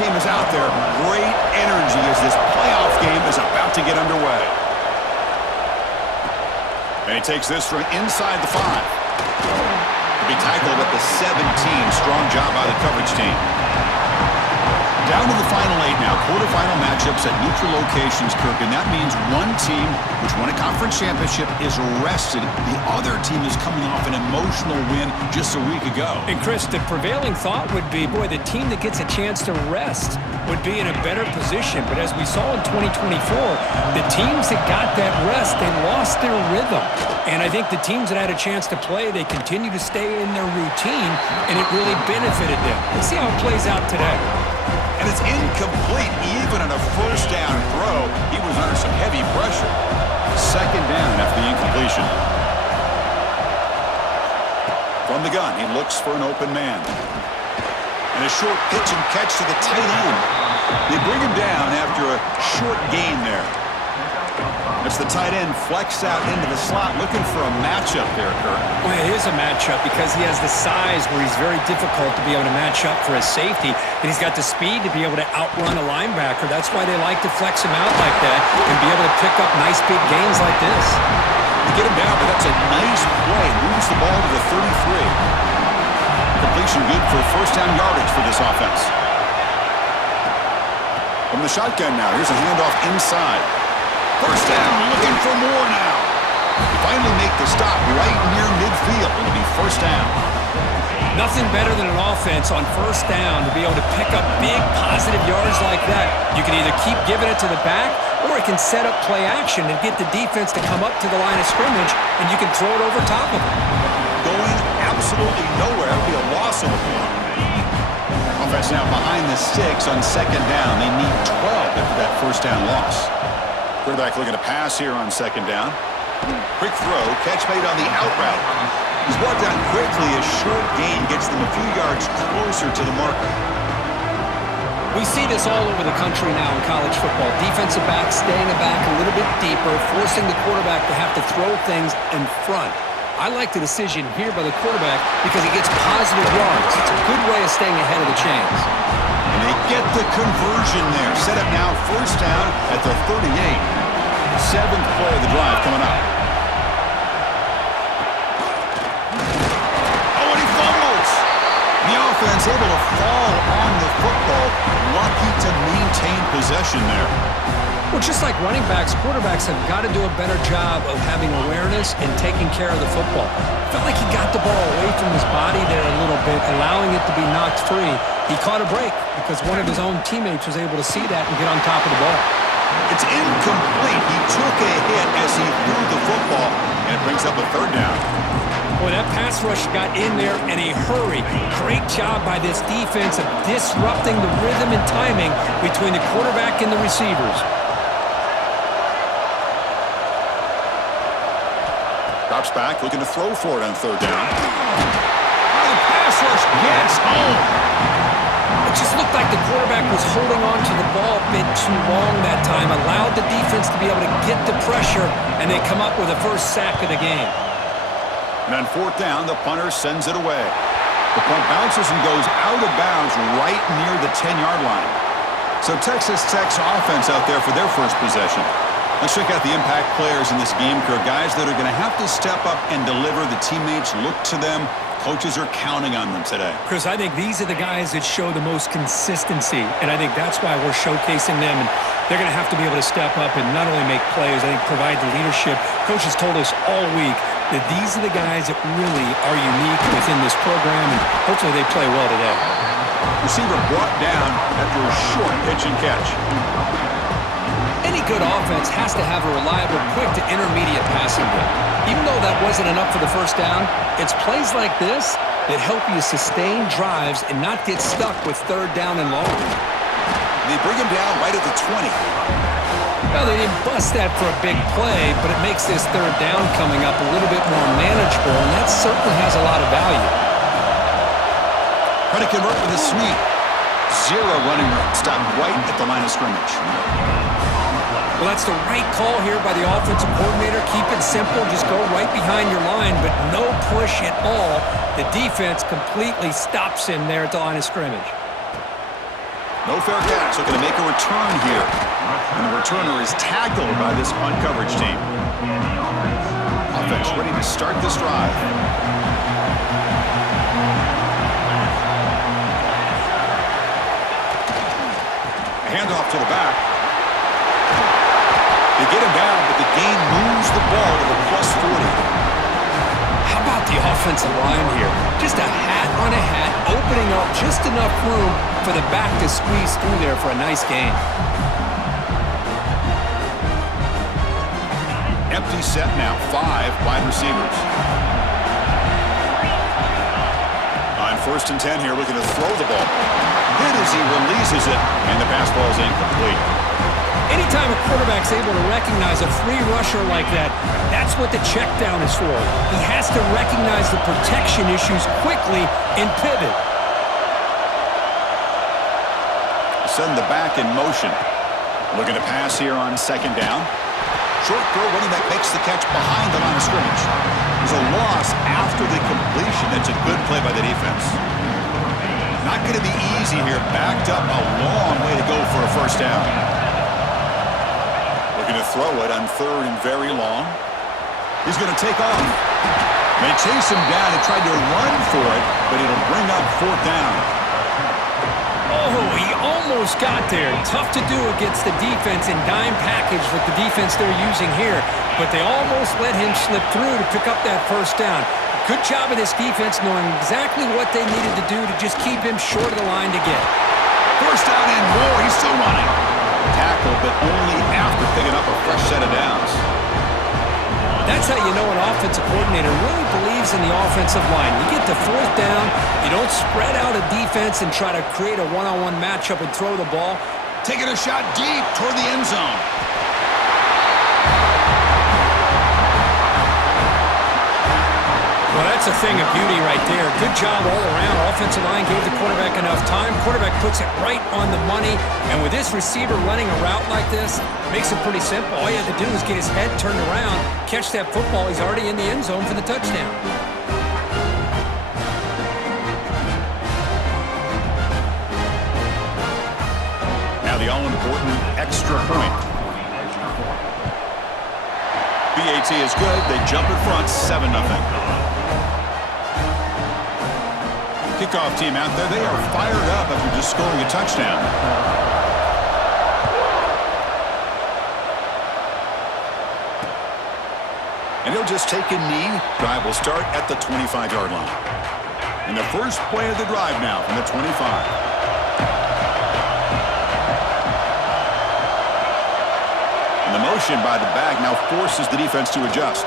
team is out there. Great energy as this playoff game is about to get underway. And he takes this from inside the 5. To be tackled at the 17. Strong job by the coverage team. Down to the final 8 now. Quarterfinal matchups at neutral locations, Kirk. And that means one team, which won a conference championship, is rested. The other team is coming off an emotional win just a week ago. And, Chris, the prevailing thought would be, boy, the team that gets a chance to rest would be in a better position. But as we saw in 2024, the teams that got that rest, they lost their rhythm. And I think the teams that had a chance to play, they continue to stay in their routine, and it really benefited them. Let's see how it plays out today. And it's incomplete even on a first down throw. He was under some heavy pressure. Second down after the incompletion. From the gun, he looks for an open man. And a short pitch and catch to the tight end. They bring him down after a short gain there. It's the tight end flexed out into the slot, looking for a matchup there, Kurt. Well, it is a matchup because he has the size where he's very difficult to be able to match up for his safety. And he's got the speed to be able to outrun a linebacker. That's why they like to flex him out like that and be able to pick up nice big gains like this. They get him down, but that's a nice play. Moves the ball to the 33. Completion good for first down yardage for this offense. From the shotgun now, here's a handoff inside. First down, looking for more now. They finally make the stop right near midfield. It'll be first down. Nothing better than an offense on first down to be able to pick up big positive yards like that. You can either keep giving it to the back, or it can set up play action and get the defense to come up to the line of scrimmage, and you can throw it over top of them. Going absolutely nowhere. It'll be a loss of a play. Offense now behind the 6 on second down. They need 12 after that first down loss. Quarterback looking to pass here on second down. Quick throw, catch made on the out route. He's brought down quickly. A short gain gets them a few yards closer to the marker. We see this all over the country now in college football. Defensive backs staying back a little bit deeper, forcing the quarterback to have to throw things in front. I like the decision here by the quarterback because he gets positive yards. It's a good way of staying ahead of the chains. And they get the conversion there. Set up now first down at the 38. 7th play of the drive coming up. Oh, and he fumbles. The offense able to fall on the football. Lucky to maintain possession there. Well, just like running backs, quarterbacks have got to do a better job of having awareness and taking care of the football. Felt like he got the ball away from his body there a little bit, allowing it to be knocked free. He caught a break because one of his own teammates was able to see that and get on top of the ball. It's incomplete. He took a hit as he threw the football, and it brings up a third down. Boy, that pass rush got in there in a hurry. Great job by this defense of disrupting the rhythm and timing between the quarterback and the receivers. Drops back, looking to throw for it on third down. The pass rush gets home. It just looked like the quarterback was holding on to the ball a bit too long that time, allowed the defense to be able to get the pressure, and they come up with a first sack of the game. And on fourth down, the punter sends it away. The punt bounces and goes out of bounds right near the 10-yard line. So Texas Tech's offense out there for their first possession. Let's check out the impact players in this game, Kirk. Guys that are going to have to step up and deliver. The teammates look to them. Coaches are counting on them today. Chris, I think these are the guys that show the most consistency, and I think that's why we're showcasing them. And they're going to have to be able to step up and not only make plays, I think provide the leadership. Coaches told us all week that these are the guys that really are unique within this program, and hopefully they play well today. Receiver brought down after a short pitch and catch. Any good offense has to have a reliable, quick to intermediate passing game. Even though that wasn't enough for the first down, it's plays like this that help you sustain drives and not get stuck with third down and long. They bring him down right at the 20. Well, they didn't bust that for a big play, but it makes this third down coming up a little bit more manageable, and that certainly has a lot of value. Trying to convert with a sweep. 0 running room. Stopped right at the line of scrimmage. Well, that's the right call here by the offensive coordinator. Keep it simple. Just go right behind your line, but no push at all. The defense completely stops him there at the line of scrimmage. No fair catch. Looking to make a return here. And the returner is tackled by this punt coverage team. Offense ready to start this drive. Handoff to the back. They get him down, but the gain moves the ball to the +40. How about the offensive line here? Just a hat on a hat, opening up just enough room for the back to squeeze through there for a nice gain. Empty set now, 5 wide receivers. On 1st and 10 here, looking to throw the ball. Hit as he releases it, and the pass ball is incomplete. Anytime a quarterback's able to recognize a free rusher like that, that's what the check down is for. He has to recognize the protection issues quickly and pivot. Send the back in motion. Looking to pass here on 2nd down. Short throw, running back makes the catch behind the line of scrimmage. There's a loss after the completion. That's a good play by the defense. Not going to be easy here. Backed up a long way to go for a 1st down. Looking to throw it on 3rd and very long. He's going to take off. They chase him down and tried to run for it, but it'll bring up 4th down. Oh, he almost got there. Tough to do against the defense in dime package with the defense they're using here, but they almost let him slip through to pick up that 1st down. Good job of this defense knowing exactly what they needed to do to just keep him short of the line to get. 1st down and more. He's still running. Tackle, but only after picking up a fresh set of downs. That's how you know an offensive coordinator really believes in the offensive line. You get to 4th down, you don't spread out a defense and try to create a one-on-one matchup and throw the ball. Taking a shot deep toward the end zone. Well, that's a thing of beauty right there. Good job all around. Offensive line gave the quarterback enough time. Quarterback puts it right on the money. And with this receiver running a route like this, makes it pretty simple. All you have to do is get his head turned around, catch that football. He's already in the end zone for the touchdown. Now the all-important extra point. BAT is good. They jump in front, 7-0. Kickoff team out there. They are fired up after just scoring a touchdown. And he'll just take a knee. Drive will start at the 25-yard line. And the first play of the drive now from the 25. And the motion by the back now forces the defense to adjust.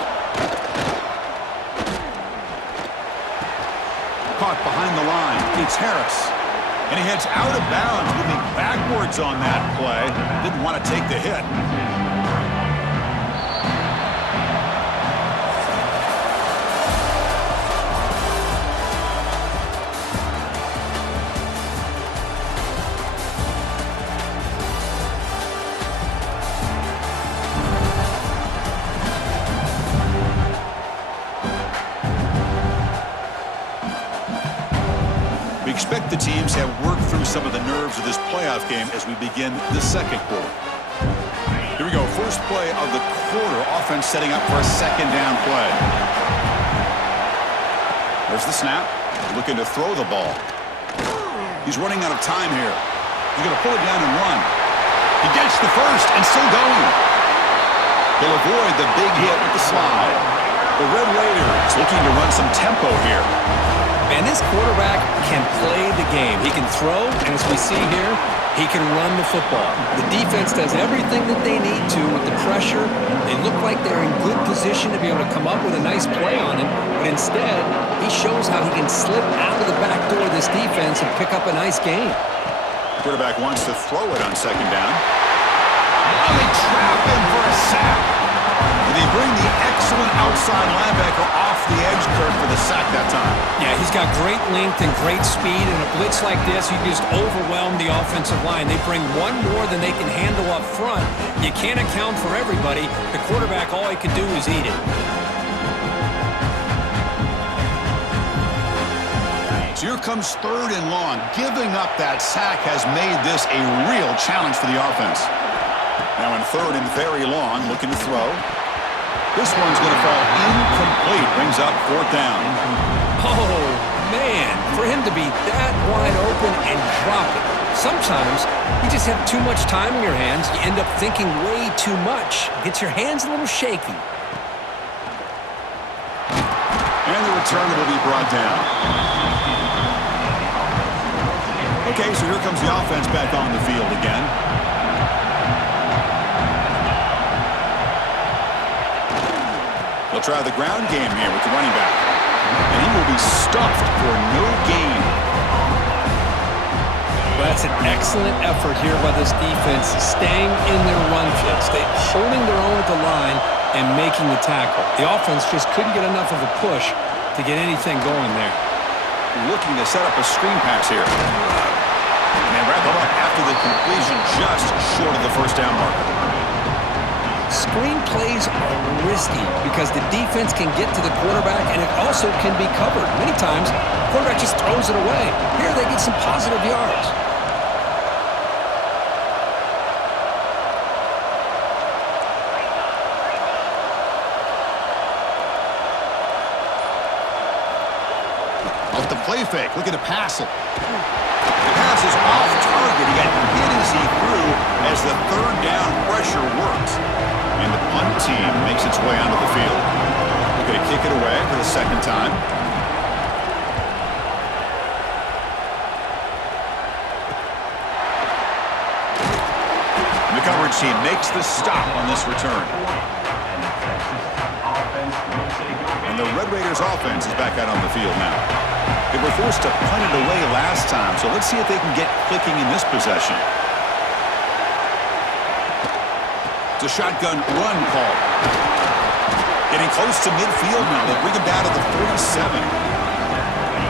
Caught behind the line. It's Harris. And he heads out of bounds, moving backwards on that play. Didn't want to take the hit. Expect the teams have worked through some of the nerves of this playoff game as we begin the 2nd quarter. Here we go. First play of the quarter. Offense setting up for a 2nd down play. There's the snap. Looking to throw the ball. He's running out of time here. He's going to pull it down and run. He gets the first and still going. He'll avoid the big hit with the slide. The Red Raiders looking to run some tempo here. And this quarterback can play the game. He can throw, and as we see here, he can run the football. The defense does everything that they need to with the pressure. They look like they're in good position to be able to come up with a nice play on him, but instead, he shows how he can slip out of the back door of this defense and pick up a nice gain. Quarterback wants to throw it on 2nd down. Oh, they trap him for a sack. And they bring the excellent outside linebacker off the edge, Kirk, for the sack that time. Yeah, he's got great length and great speed. In a blitz like this, you just overwhelm the offensive line. They bring one more than they can handle up front. You can't account for everybody. The quarterback, all he can do is eat it. So here comes 3rd and long. Giving up that sack has made this a real challenge for the offense. Now in 3rd and very long, looking to throw. This one's going to fall incomplete. Brings up 4th down. Oh, man, for him to be that wide open and drop it. Sometimes you just have too much time in your hands. You end up thinking way too much. Gets your hands a little shaky. And the return will be brought down. Okay, so here comes the offense back on the field again. They'll try the ground game here with the running back. And he will be stuffed for no gain. Well, that's an excellent effort here by this defense, staying in their run fits. They're holding their own at the line and making the tackle. The offense just couldn't get enough of a push to get anything going there. Looking to set up a screen pass here. And they wrap him up after the completion just short of the 1st down marker. Screen plays are risky because the defense can get to the quarterback and it also can be covered. Many times, the quarterback just throws it away. Here they get some positive yards. Off the play fake, looking to pass it. The pass is off target. He got hit as he threw as the 3rd down pressure works. And the punt team makes its way onto the field. Looking to kick it away for the 2nd time. And the coverage team makes the stop on this return. And the Red Raiders offense is back out on the field now. They were forced to punt it away last time, so let's see if they can get clicking in this possession. It's a shotgun run call. Getting close to midfield now. They'll bring him down to the 47.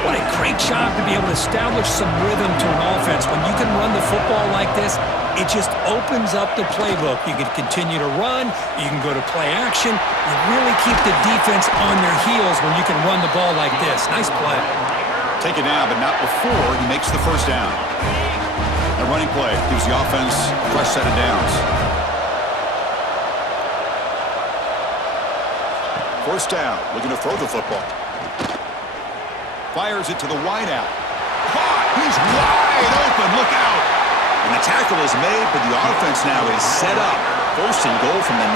What a great job to be able to establish some rhythm to an offense. When you can run the football like this, it just opens up the playbook. You can continue to run. You can go to play action. You really keep the defense on their heels when you can run the ball like this. Nice play. Take it now, but not before he makes the 1st down. A running play gives the offense a fresh set of downs. 1st down, looking to throw the football. Fires it to the wideout. Caught! He's wide open, look out! And the tackle is made, but the offense now is set up. 1st and goal from the 9.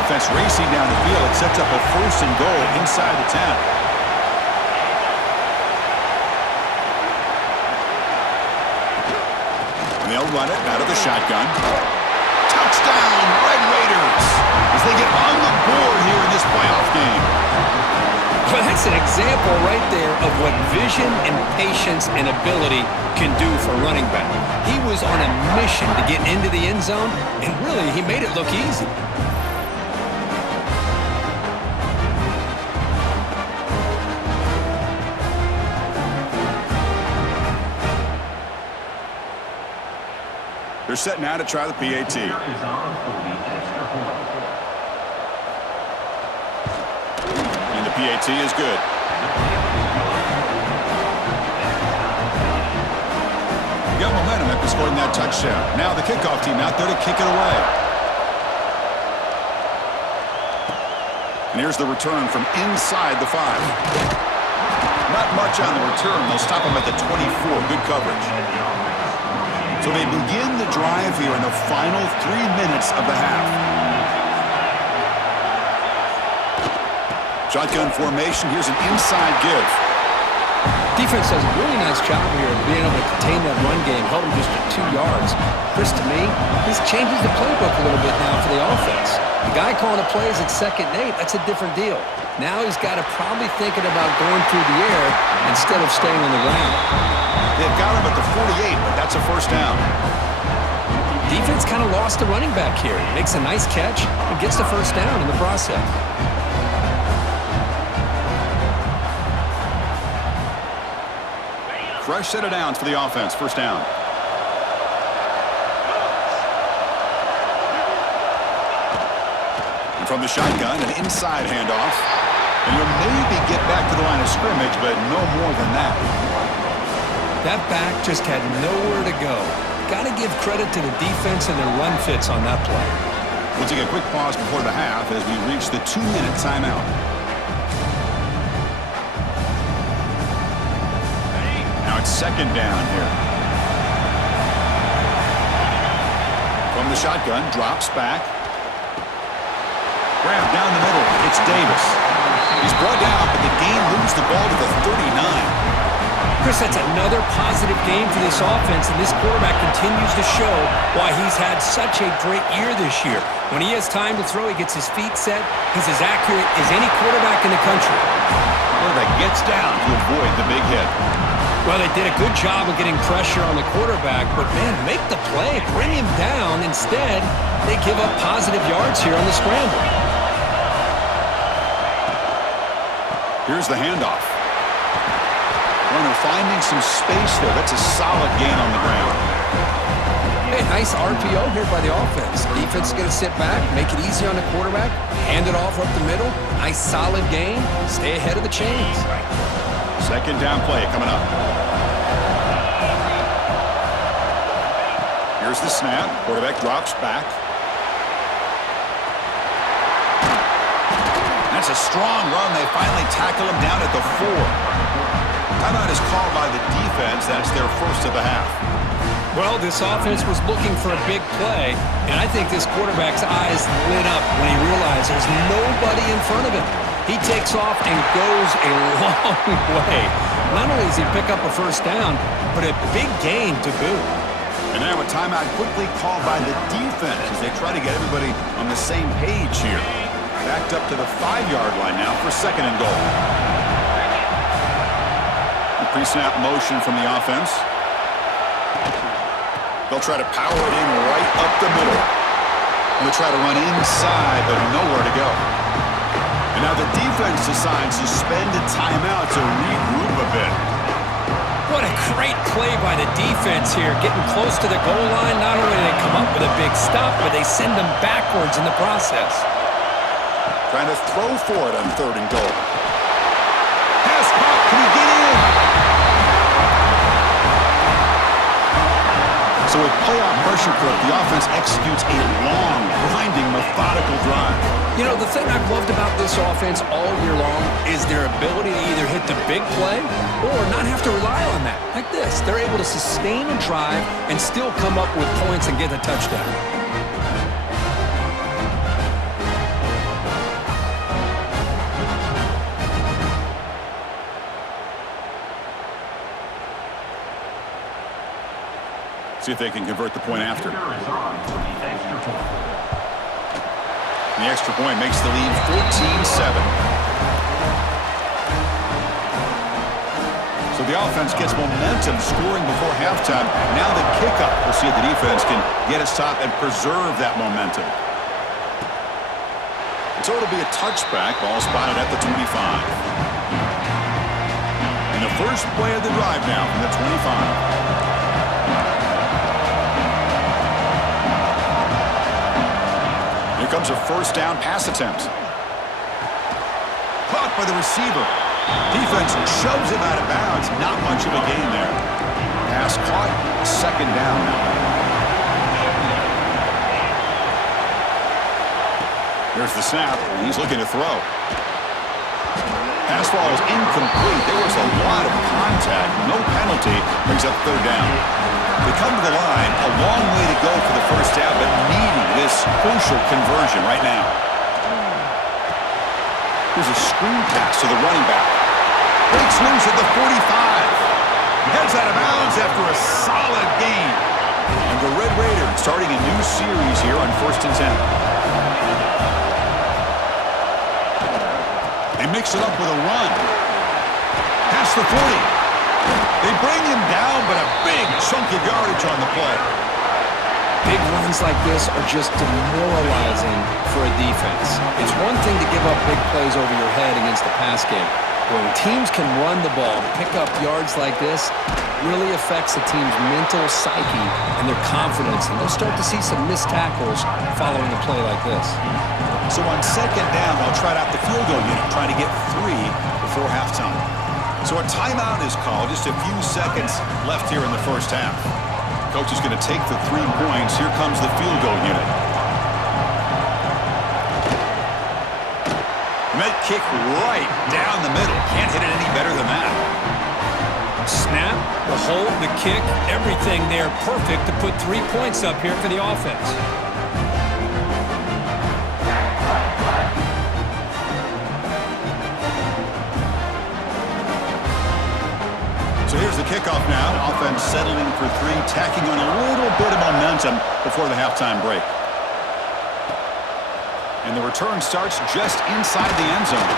Offense racing down the field. It sets up a 1st and goal inside the 10. And they'll run it out of the shotgun. Touchdown, Red Raiders! As they get on the board here in this playoff game. Well, that's an example right there of what vision and patience and ability can do for a running back. He was on a mission to get into the end zone, and really, he made it look easy. They're set now to try the PAT. And the PAT is good. Got momentum after scoring that touchdown. Now the kickoff team out there to kick it away. And here's the return from inside the 5. Not much on the return. They'll stop him at the 24. Good coverage. So they begin the drive here in the final 3 minutes of the half. Shotgun formation. Here's an inside give. Defense does a really nice job here of being able to contain that run game, held him just to 2 yards. Chris, to me, this changes the playbook a little bit now for the offense. The guy calling the plays at 2nd and 8, that's a different deal. Now he's got to probably thinking about going through the air instead of staying on the ground. They've got him at the 48, but that's a 1st down. Defense kind of lost the running back here. Makes a nice catch and gets the 1st down in the process. Fresh set of downs for the offense. 1st down. And from the shotgun, an inside handoff. And you'll maybe get back to the line of scrimmage, but no more than that. That back just had nowhere to go. Got to give credit to the defense and their run fits on that play. We'll take a quick pause before the half as we reach the 2-minute timeout. Now it's second down here. From the shotgun, drops back. Grab down the middle. It's Davis. He's brought down, but the game moves the ball to the 39. Chris, that's another positive game for this offense, and this quarterback continues to show why he's had such a great year this year. When he has time to throw, he gets his feet set. He's as accurate as any quarterback in the country. Quarterback gets down to avoid the big hit. Well, they did a good job of getting pressure on the quarterback, but, man, make the play, bring him down. Instead, they give up positive yards here on the scramble. Here's the handoff. Runner finding some space there. That's a solid gain on the ground. Hey, nice RPO here by the offense. Defense is going to sit back, make it easy on the quarterback, hand it off up the middle. Nice solid gain. Stay ahead of the chains. Second down play coming up. Here's the snap. Quarterback drops back. That's a strong run. They finally tackle him down at the 4. Timeout is called by the defense. That's their first of the half. Well, this offense was looking for a big play, and I think this quarterback's eyes lit up when he realized there's nobody in front of him. He takes off and goes a long way. Not only does he pick up a first down, but a big gain to boot. And now a timeout quickly called by the defense as they try to get everybody on the same page here. Backed up to the 5-yard line now for second and goal. Pre-snap motion from the offense. They'll try to power it in right up the middle. And they'll try to run inside, but nowhere to go. And now the defense decides to spend a timeout to regroup a bit. What a great play by the defense here. Getting close to the goal line, not only do they come up with a big stop, but they send them backwards in the process. Trying to throw for it on third and goal. Pass caught. Can he get in? So with playoff pressure cook, the offense executes a long, grinding, methodical drive. You know, the thing I've loved about this offense all year long is their ability to either hit the big play or not have to rely on that. Like this, they're able to sustain a drive and still come up with points and get a touchdown. See if they can convert the point after. The extra point makes the lead 14-7. So the offense gets momentum scoring before halftime. Now the kickoff. We'll see if the defense can get a stop and preserve that momentum. So it'll be a touchback. Ball spotted at the 25. And the first play of the drive now from the 25. Here comes a first down pass attempt. Caught by the receiver. Defense shoves him out of bounds. Not much of a gain there. Pass caught. Second down now. Here's the snap. He's looking to throw. Pass ball is incomplete. There was a lot of contact. No penalty. Brings up third down. They come to the line, a long way to go for the first down, but needing this crucial conversion right now. Here's a screen pass to the running back. Breaks loose at the 45. Heads out of bounds after a solid gain. And the Red Raiders starting a new series here on 1st and 10. They mix it up with a run. Past the 40. They bring him down, but a big chunk of yardage on the play. Big runs like this are just demoralizing for a defense. It's one thing to give up big plays over your head against the pass game. When teams can run the ball, pick up yards like this, really affects the team's mental psyche and their confidence, and they'll start to see some missed tackles following a play like this. So on second down, they'll try out the field goal unit, trying to get 3 before halftime. So a timeout is called, just a few seconds left here in the first half. Coach is going to take the 3 points. Here comes the field goal unit. And that kick right down the middle. Can't hit it any better than that. Snap, the hold, the kick, everything there perfect to put 3 points up here for the offense. So here's the kickoff now. Offense settling for 3, tacking on a little bit of momentum before the halftime break. And the return starts just inside the end zone.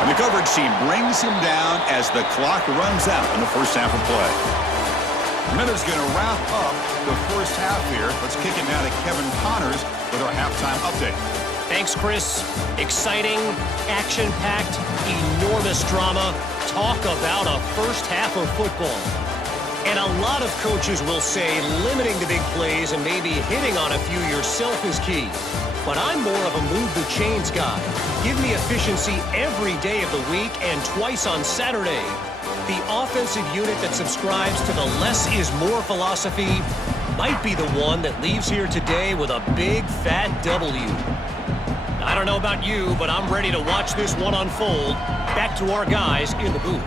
And the coverage team brings him down as the clock runs out in the first half of play. Miller's going to wrap up the first half here. Let's kick it now to Kevin Connors with our halftime update. Thanks, Chris. Exciting, action-packed, enormous drama. Talk about a first half of football. And a lot of coaches will say limiting the big plays and maybe hitting on a few yourself is key. But I'm more of a move the chains guy. Give me efficiency every day of the week and twice on Saturday. The offensive unit that subscribes to the less is more philosophy might be the one that leaves here today with a big fat W. I don't know about you, but I'm ready to watch this one unfold. Back to our guys in the booth.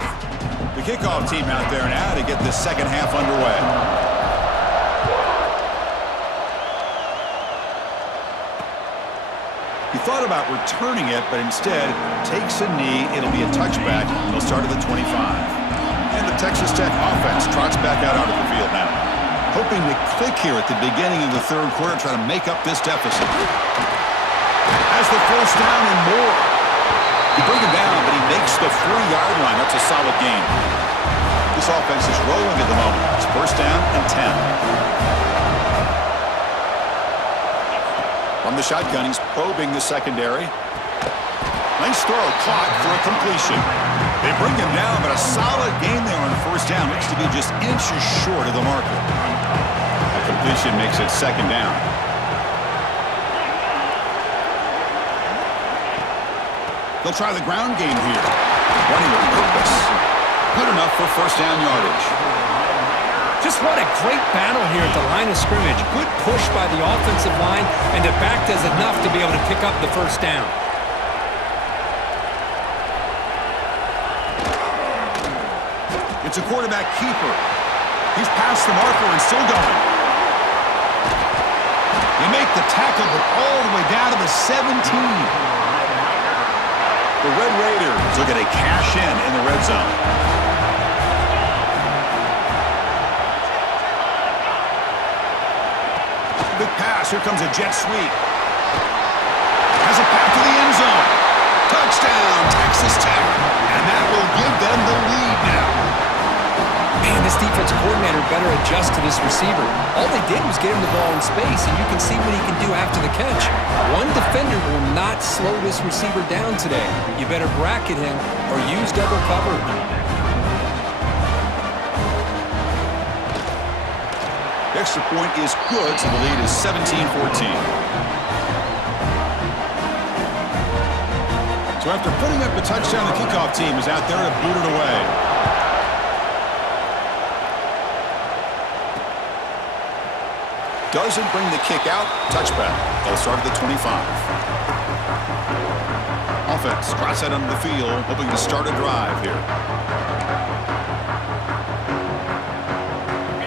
The kickoff team out there now to get this second half underway. He thought about returning it, but instead takes a knee. It'll be a touchback. They'll start at the 25. And the Texas Tech offense trots back out onto the field now. Hoping to click here at the beginning of the third quarter, try to make up this deficit. Has the first down and more. You bring him down, but he makes the 4-yard line. That's a solid gain. This offense is rolling at the moment. It's first down and 10. From the shotgun, he's probing the secondary. Nice throw, caught for a completion. They bring him down, but a solid gain there on first down. Looks to be just inches short of the marker. A completion makes it second down. They'll try the ground game here. Running with purpose. Good enough for first down yardage. Just what a great battle here at the line of scrimmage. Good push by the offensive line, and the back does enough to be able to pick up the first down. It's a quarterback keeper. He's past the marker and still going. They make the tackle, but all the way down to the 17. The Red Raiders look at a cash in the red zone. Big pass. Here comes a jet sweep. Has a path to the end zone. Touchdown, Texas Tech. And that will give them the lead now. Man, this defensive coordinator better adjust to this receiver. All they did was get him the ball in space, and you can see what he can do after the catch. One defender will not slow this receiver down today. You better bracket him or use double cover. The extra point is good, so the lead is 17-14. So after putting up a touchdown, the kickoff team is out there to boot it away. Doesn't bring the kick out. Touchback. They'll start at the 25. Offense cross out onto the field, hoping to start a drive here.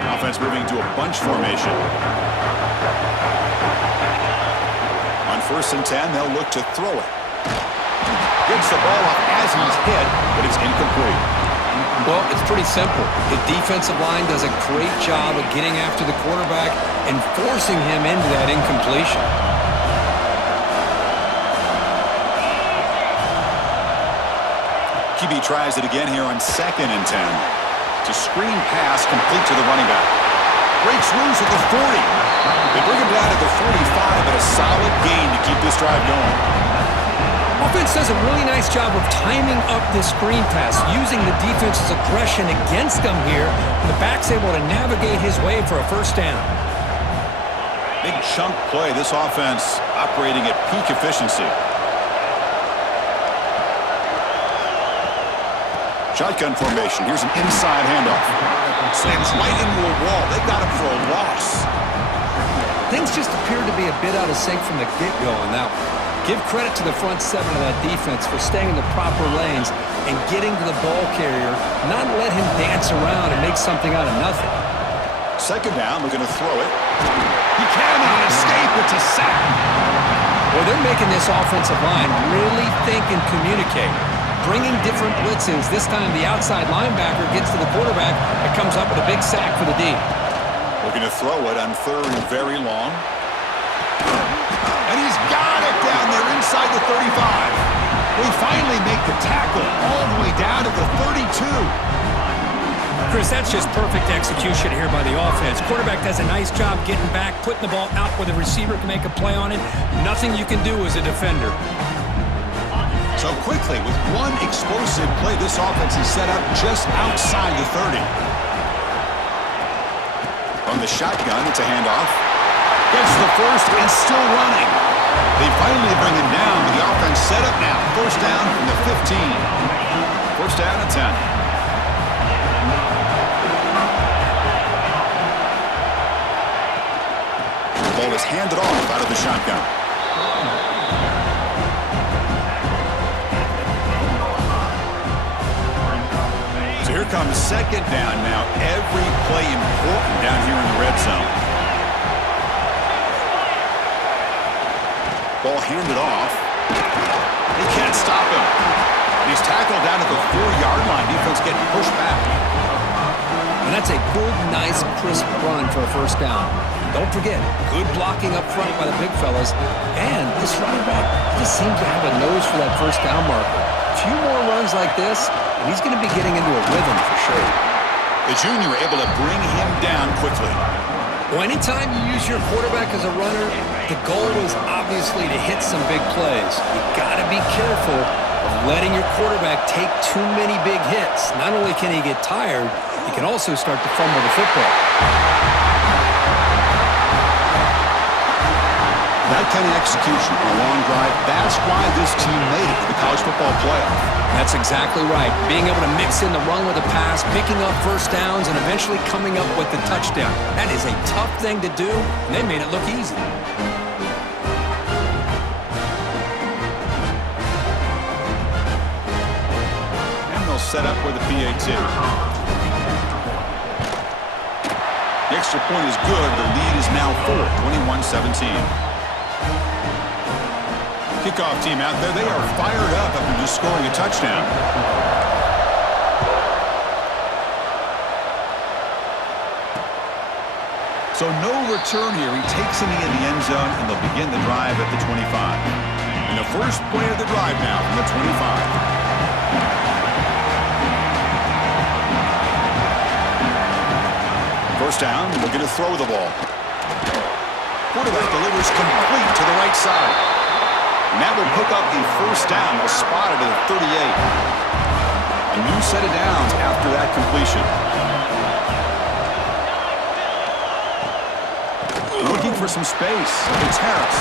Offense moving to a bunch formation. On first and 10, they'll look to throw it. Gets the ball up as he's hit, but it's incomplete. Well, it's pretty simple. The defensive line does a great job of getting after the quarterback and forcing him into that incompletion. QB tries it again here on second and 10. It's a screen pass complete to the running back. Breaks loose at the 40. They bring him down at the 45, but a solid gain to keep this drive going. Offense does a really nice job of timing up this screen pass, using the defense's aggression against them here. And the back's able to navigate his way for a first down. Big chunk play. This offense operating at peak efficiency. Shotgun formation. Here's an inside handoff. Slams right into a wall. They got him for a loss. Things just appeared to be a bit out of sync from the get-go on that one. Give credit to the front seven of that defense for staying in the proper lanes and getting to the ball carrier, not let him dance around and make something out of nothing. Second down, we're going to throw it. He cannot escape. It's a sack. Well, they're making this offensive line really think and communicate. Bringing different blitzes. This time the outside linebacker gets to the quarterback and comes up with a big sack for the D. Looking to throw it on third and very long. And he's got it down there inside the 35. We finally make the tackle all the way down to the 32. Chris, that's just perfect execution here by the offense. Quarterback does a nice job getting back, putting the ball out where the receiver can make a play on it. Nothing you can do as a defender. So quickly, with one explosive play, this offense is set up just outside the 30. From the shotgun, it's a handoff. Gets the first and still running. They finally bring him down, but the offense set up now. First down from the 15. First down at 10. The ball is handed off out of the shotgun. So here comes second down now. Every play important down here in the red zone. Ball handed off. They can't stop him. He's tackled down at the 4-yard line. Defense getting pushed back. And that's a good, nice, crisp run for a first down. Don't forget, good blocking up front by the big fellas. And this running back just seems to have a nose for that first down marker. A few more runs like this, and he's going to be getting into a rhythm for sure. The junior able to bring him down quickly. Well, anytime you use your quarterback as a runner, the goal is obviously to hit some big plays. You got to be careful of letting your quarterback take too many big hits. Not only can he get tired, he can also start to fumble the football. That kind of execution on a long drive, that's why this team made it to the college football playoff. That's exactly right. Being able to mix in the run with the pass, picking up first downs, and eventually coming up with the touchdown. That is a tough thing to do, and they made it look easy. And they'll set up with the PAT. The extra point is good. The lead is now 21-17. Kickoff team out there. They are fired up after just scoring a touchdown. So no return here. He takes it in the end zone, and they'll begin the drive at the 25. And the first play of the drive now from the 25. First down, looking to throw the ball. Quarterback delivers complete to the right side. And that will pick up the first down. They'll spot it at the 38. A new set of downs after that completion. Looking for some space. It's Harris.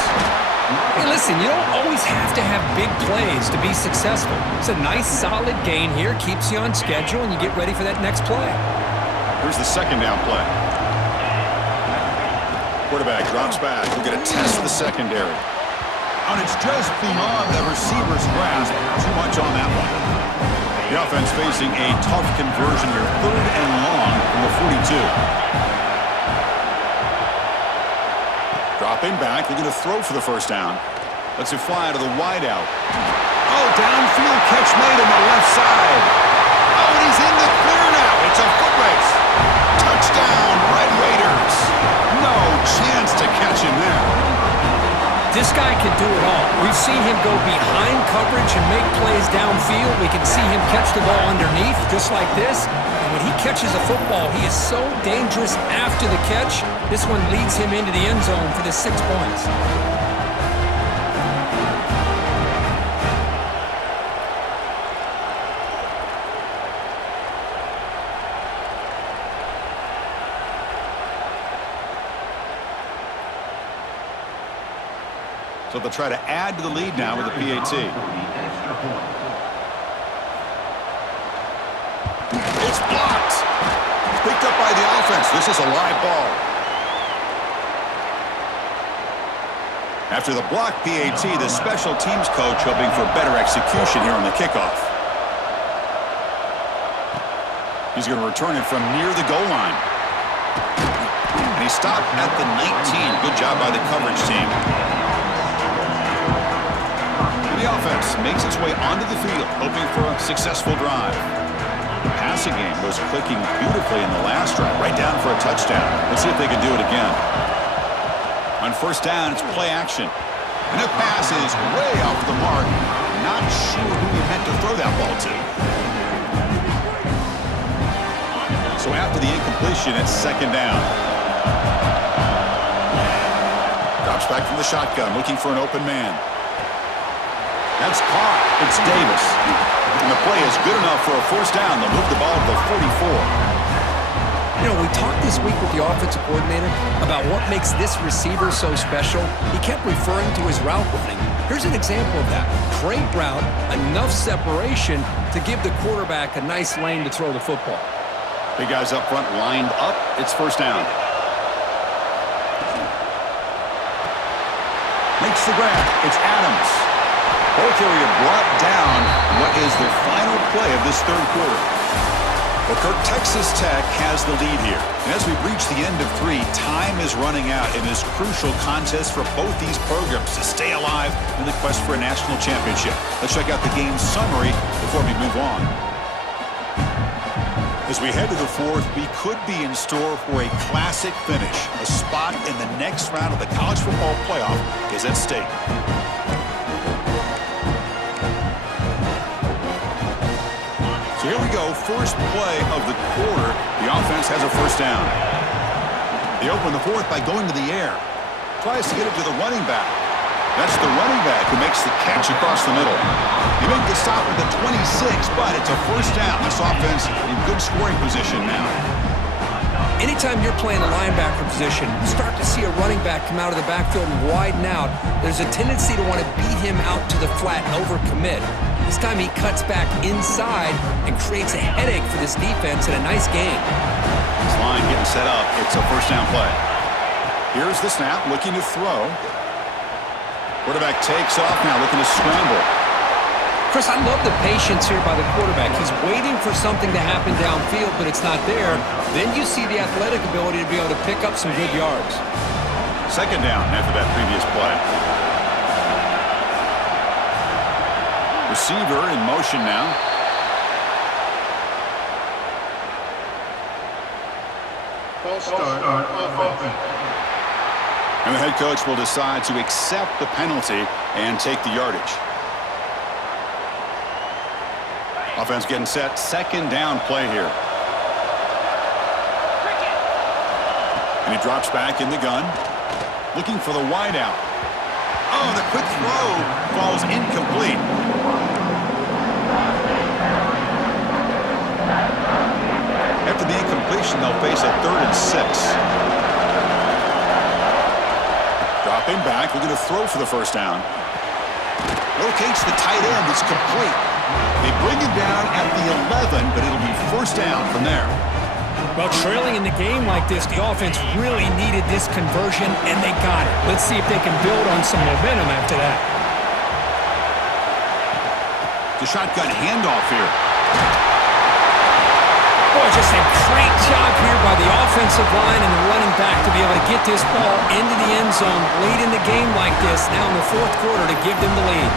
Hey, listen, you don't always have to have big plays to be successful. It's a nice, solid gain here. Keeps you on schedule, and you get ready for that next play. Here's the second down play. Quarterback drops back. We're going to test the secondary. And it's just beyond the receiver's grasp. Too much on that one. The offense facing a tough conversion here. Third and long from the 42. Dropping back. They're going to throw for the first down. Lets it fly to the wideout. Oh, downfield catch made on the left side. Oh, and he's in the clear now. It's a foot race. Touchdown, Red Raiders. No chance to catch him there. This guy can do it all. We've seen him go behind coverage and make plays downfield. We can see him catch the ball underneath, just like this. And when he catches a football, he is so dangerous after the catch. This one leads him into the end zone for the 6 points. So they'll try to add to the lead now with the PAT. It's blocked. Picked up by the offense. This is a live ball. After the block PAT, the special teams coach hoping for better execution here on the kickoff. He's going to return it from near the goal line. And he stopped at the 19. Good job by the coverage team. And the offense makes its way onto the field, hoping for a successful drive. The passing game was clicking beautifully in the last drive, right down for a touchdown. Let's see if they can do it again. On first down, it's play action. And the pass is way off the mark. Not sure who he meant to throw that ball to. So after the incompletion, it's second down. Drops back from the shotgun, looking for an open man. That's caught. It's Davis. And the play is good enough for a first down. They'll move the ball to the 44. You know, we talked this week with the offensive coordinator about what makes this receiver so special. He kept referring to his route running. Here's an example of that. Great route, enough separation to give the quarterback a nice lane to throw the football. Big guys up front lined up. It's first down. Makes the grab. It's Adams. Ball carrier brought down. What is the final play of this third quarter? Well, Kirk, Texas Tech has the lead here. And as we reach the end of 3, time is running out in this crucial contest for both these programs to stay alive in the quest for a national championship. Let's check out the game summary before we move on. As we head to the 4th, we could be in store for a classic finish. A spot in the next round of the college football playoff is at stake. So here we go, first play of the quarter. The offense has a first down. They open the 4th by going to the air. Tries to get it to the running back. That's the running back who makes the catch across the middle. He made the stop at the 26, but it's a first down. This offense in good scoring position now. Anytime you're playing a linebacker position, you start to see a running back come out of the backfield and widen out. There's a tendency to want to beat him out to the flat and overcommit. This time he cuts back inside and creates a headache for this defense in a nice game. This line getting set up. It's a first down play. Here's the snap, looking to throw. Quarterback takes off now, looking to scramble. Chris, I love the patience here by the quarterback. He's waiting for something to happen downfield, but it's not there. Then you see the athletic ability to be able to pick up some good yards. Second down after that previous play. Receiver in motion now. False start on offense. And the head coach will decide to accept the penalty and take the yardage. Offense getting set. Second down play here. And he drops back in the gun. Looking for the wideout. Oh, the quick throw falls incomplete. After the incompletion, they'll face a 3rd and 6. Dropping back, looking to throw for the first down. Locates the tight end. It's complete. They bring him down at the 11, but it'll be first down from there. Well, trailing in the game like this, the offense really needed this conversion, and they got it. Let's see if they can build on some momentum after that. The shotgun handoff here. Boy, just a great job here by the offensive line and the running back to be able to get this ball into the end zone late in the game like this, now in the 4th quarter, to give them the lead.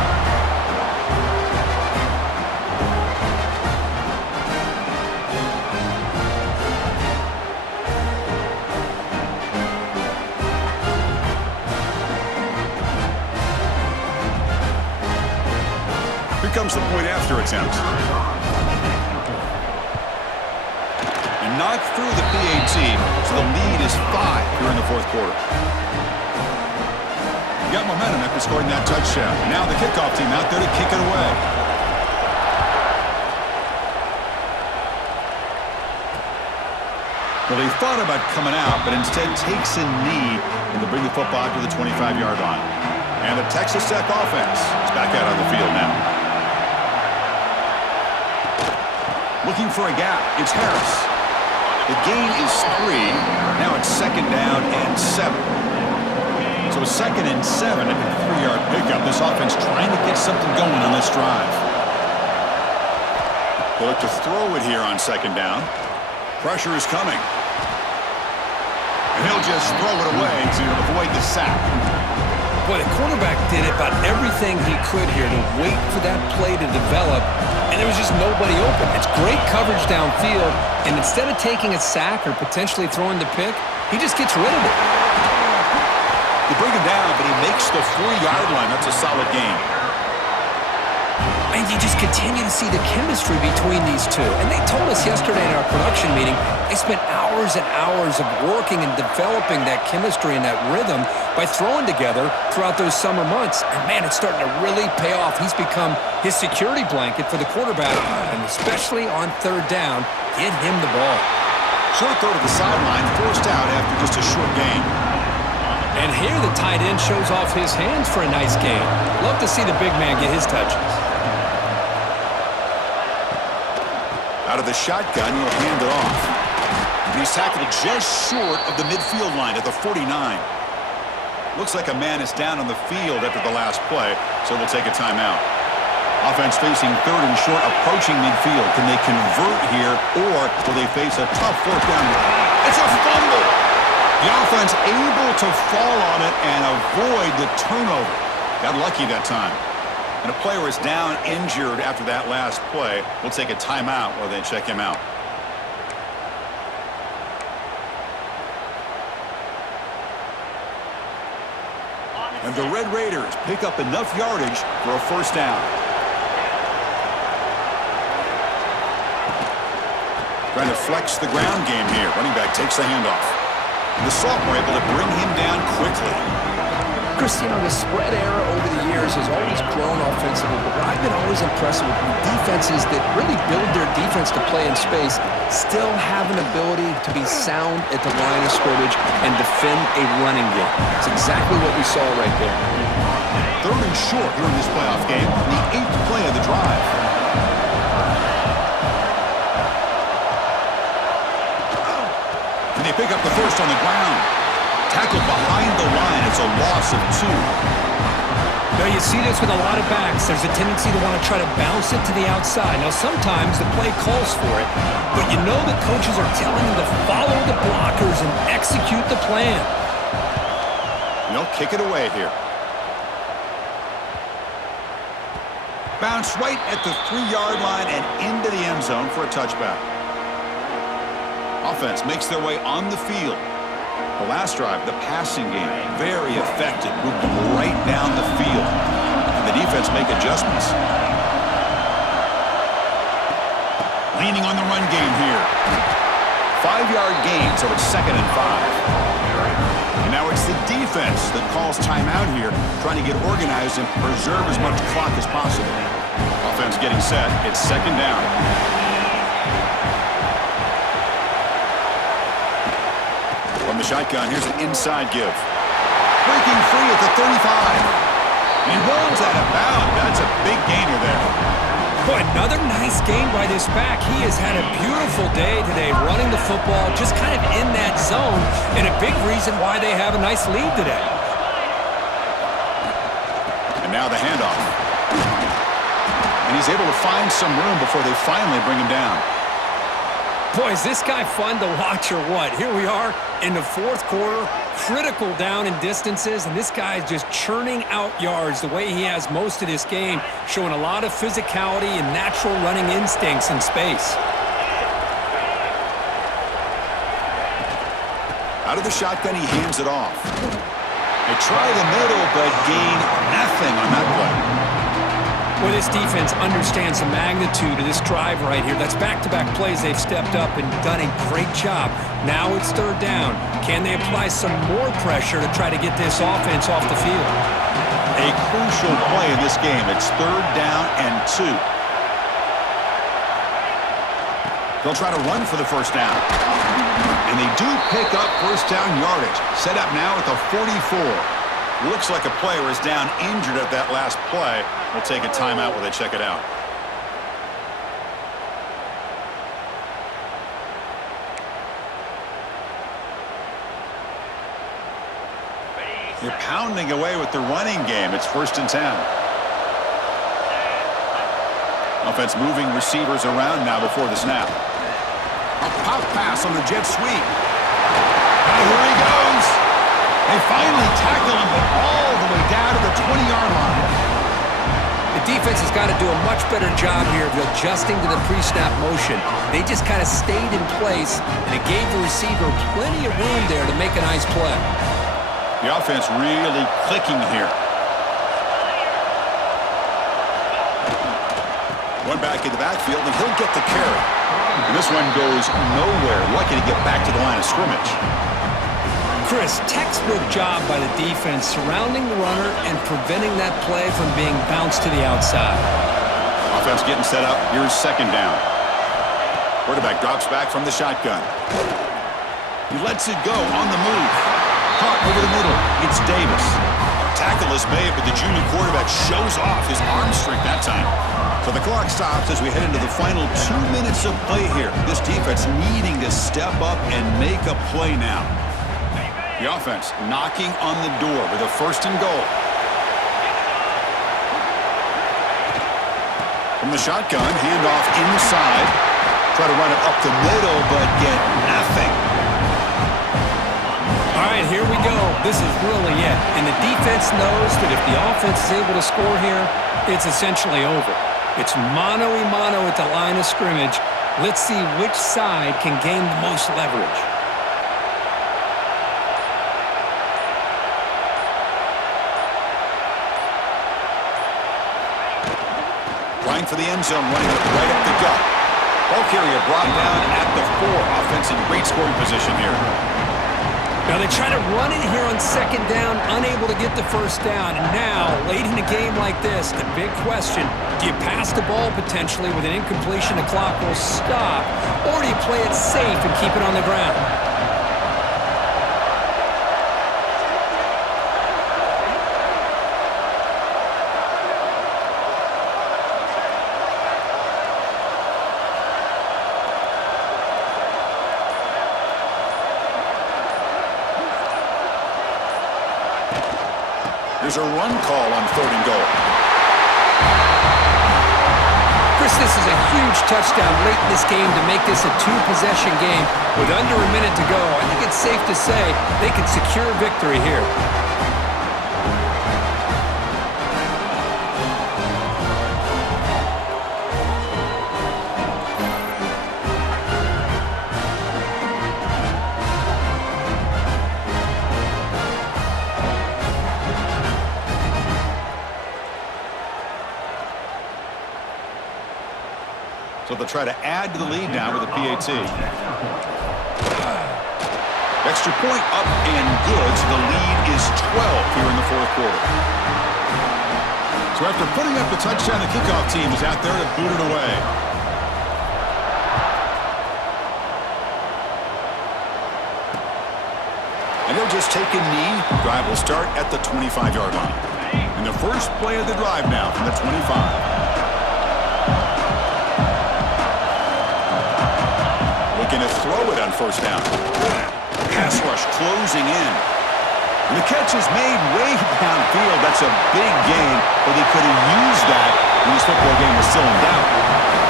Here comes the point after attempt. And knocked through the PAT, so the lead is 5 here in the 4th quarter. You got momentum after scoring that touchdown. Now the kickoff team out there to kick it away. Well, he thought about coming out, but instead takes a knee and to bring the football to the 25-yard line. And the Texas Tech offense is back out on the field now. Looking for a gap. It's Harris. The gain is 3. Now it's 2nd down and 7. So 2nd and 7 at the 3-yard pickup. This offense trying to get something going on this drive. They look to throw it here on 2nd down. Pressure is coming. And he'll just throw it away to avoid the sack. Boy, the quarterback did about everything he could here to wait for that play to develop, and there was just nobody open. It's great coverage downfield, and instead of taking a sack or potentially throwing the pick, he just gets rid of it. They bring him down, but he makes the 4-yard line. That's a solid gain. And you just continue to see the chemistry between these two. And they told us yesterday in our production meeting, they spent hours and hours of working and developing that chemistry and that rhythm by throwing together throughout those summer months. And, man, it's starting to really pay off. He's become his security blanket for the quarterback, and especially on 3rd down, get him the ball. Short throw to the sideline, forced out after just a short gain. And here the tight end shows off his hands for a nice gain. Love to see the big man get his touches. Out of the shotgun, he'll hand it off. And he's tackled just short of the midfield line at the 49. Looks like a man is down on the field after the last play, so we'll take a timeout. Offense facing 3rd and short, approaching midfield. Can they convert here, or will they face a tough 4th down? It's a fumble! The offense able to fall on it and avoid the turnover. Got lucky that time. And a player is down injured after that last play. We'll take a timeout while they check him out. And the Red Raiders pick up enough yardage for a 1st down. Trying to flex the ground game here. Running back takes the handoff. The sophomore able to bring him down quickly. Chris, you know, the spread era over the years has always grown offensively, but what I've been always impressed with defenses that really build their defense to play in space still have an ability to be sound at the line of scrimmage and defend a running game. It's exactly what we saw right there. 3rd and short here in this playoff game, the 8th play of the drive. And they pick up the 1st on the ground. Tackled behind the line. It's a loss of 2. Now, you see this with a lot of backs. There's a tendency to want to try to bounce it to the outside. Now, sometimes the play calls for it, but you know the coaches are telling them to follow the blockers and execute the plan. They'll kick it away here. Bounce right at the 3-yard line and into the end zone for a touchback. Offense makes their way on the field. The last drive, the passing game, very effective. Moved right down the field. And the defense make adjustments. Leaning on the run game here. 5-yard gain, so it's 2nd and 5. And now it's the defense that calls timeout here, trying to get organized and preserve as much clock as possible. Offense getting set. It's 2nd down. From the shotgun, here's an inside give. Breaking free at the 35. And he rolls out of bounds. That's a big gainer there. Boy, another nice game by this back. He has had a beautiful day today running the football, just kind of in that zone, and a big reason why they have a nice lead today. And now the handoff. And he's able to find some room before they finally bring him down. Boy, is this guy fun to watch or what? Here we are in the 4th quarter, critical down in distances, and this guy is just churning out yards the way he has most of this game, showing a lot of physicality and natural running instincts in space. Out of the shotgun, he hands it off. They try the middle, but gain nothing on that play. Well, this defense understands the magnitude of this drive right here. That's back-to-back plays. They've stepped up and done a great job. Now it's 3rd down. Can they apply some more pressure to try to get this offense off the field? A crucial play in this game. It's 3rd down and 2. They'll try to run for the 1st down. And they do pick up 1st down yardage. Set up now at the 44. Looks like a player is down injured at that last play. We'll take a timeout while they check it out. They're pounding away with the running game. It's 1st and 10. Offense moving receivers around now before the snap. A pop pass on the jet sweep. And here he goes. They finally tackle him, but all the way down to the 20-yard line. The defense has got to do a much better job here of adjusting to the pre-snap motion. They just kind of stayed in place, and it gave the receiver plenty of room there to make a nice play. The offense really clicking here. One back in the backfield, and he'll get the carry. And this one goes nowhere. Lucky to get back to the line of scrimmage. Chris, textbook job by the defense surrounding the runner and preventing that play from being bounced to the outside. Offense getting set up. Here's 2nd down. Quarterback drops back from the shotgun. He lets it go on the move. Caught over the middle. It's Davis. Tackle is made, but the junior quarterback shows off his arm strength that time. So the clock stops as we head into the final 2 minutes of play here. This defense needing to step up and make a play now. The offense knocking on the door with a 1st and goal. From the shotgun, handoff inside. Try to run it up the middle, but get nothing. All right, here we go. This is really it. And the defense knows that if the offense is able to score here, it's essentially over. It's mano-a-mano at the line of scrimmage. Let's see which side can gain the most leverage. Trying for the end zone, running it right up the gut. Ball carrier brought down at the 4. Offense in great scoring position here. Now they try to run it here on 2nd down, unable to get the 1st down. And now, late in a game like this, the big question, do you pass the ball potentially with an incompletion, the clock will stop, or do you play it safe and keep it on the ground? There's a run call on 3rd and goal. Chris, this is a huge touchdown late in this game to make this a 2-possession game. With under a minute to go, I think it's safe to say they can secure victory here. So they'll try to add to the lead now with a PAT. Extra point up and good, so the lead is 12 here in the 4th quarter. So after putting up the touchdown, the kickoff team is out there to boot it away. And they'll just take a knee. Drive will start at the 25-yard line. And the first play of the drive now from the 25. Looking to throw it on 1st down. Pass rush closing in. And the catch is made way downfield. That's a big gain, but they could have used that when this football game was still in doubt.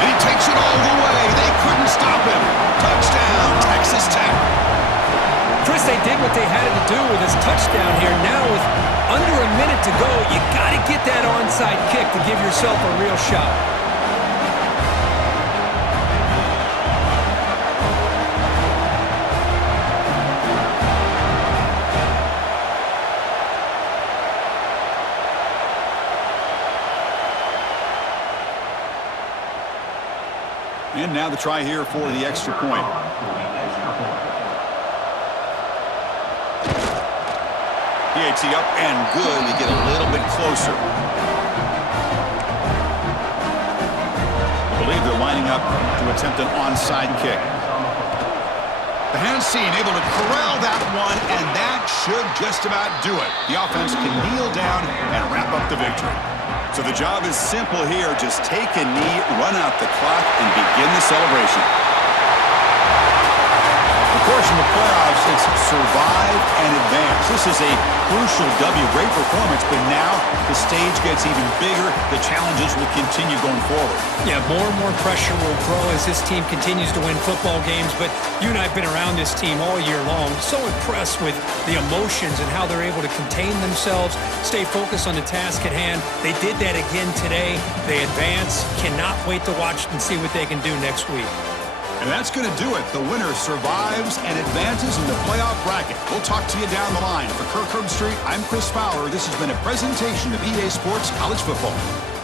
And he takes it all the way. They couldn't stop him. Touchdown, Texas Tech. Chris, they did what they had to do with his touchdown here. Now with under a minute to go, you got to get that onside kick to give yourself a real shot. And now the try here for the extra point. PAT up and good. They get a little bit closer. I believe they're lining up to attempt an onside kick. The Hansen able to corral that one, and that should just about do it. The offense can kneel down and wrap up the victory. So the job is simple here. Just take a knee, run out the clock, and begin the celebration. Of course, in the playoffs, it's survive and advance. This is a crucial W. Great performance, but now the stage gets even bigger. The challenges will continue going forward. Yeah, more and more pressure will grow as this team continues to win football games, but you and I have been around this team all year long. So impressed with the emotions and how they're able to contain themselves, stay focused on the task at hand. They did that again today. They advance. Cannot wait to watch and see what they can do next week. And that's going to do it. The winner survives and advances in the playoff bracket. We'll talk to you down the line. For Kirk Herbstreit, I'm Chris Fowler. This has been a presentation of EA Sports College Football.